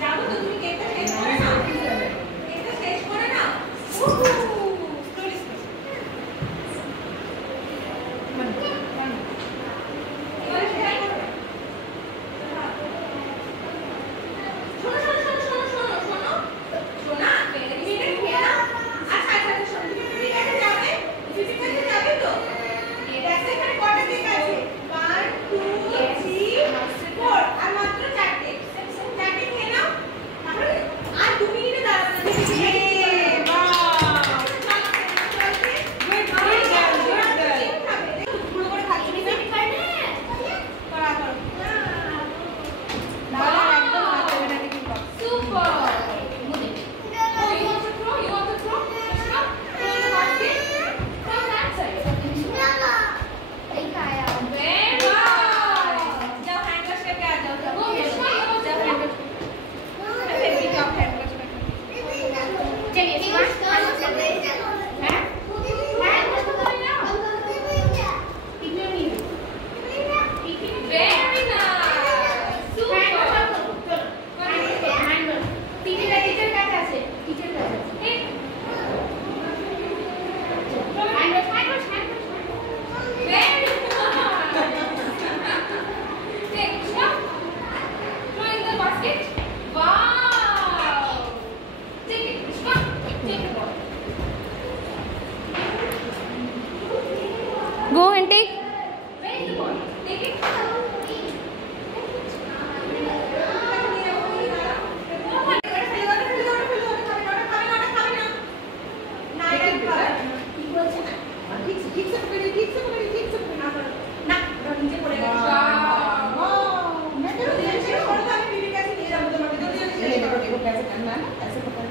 যাবো তো, তুমি কেকটা শেষ করে নাও, কেকটা শেষ করে নাও। Go and take. Where is the ball? Take it. ऐसे पकड़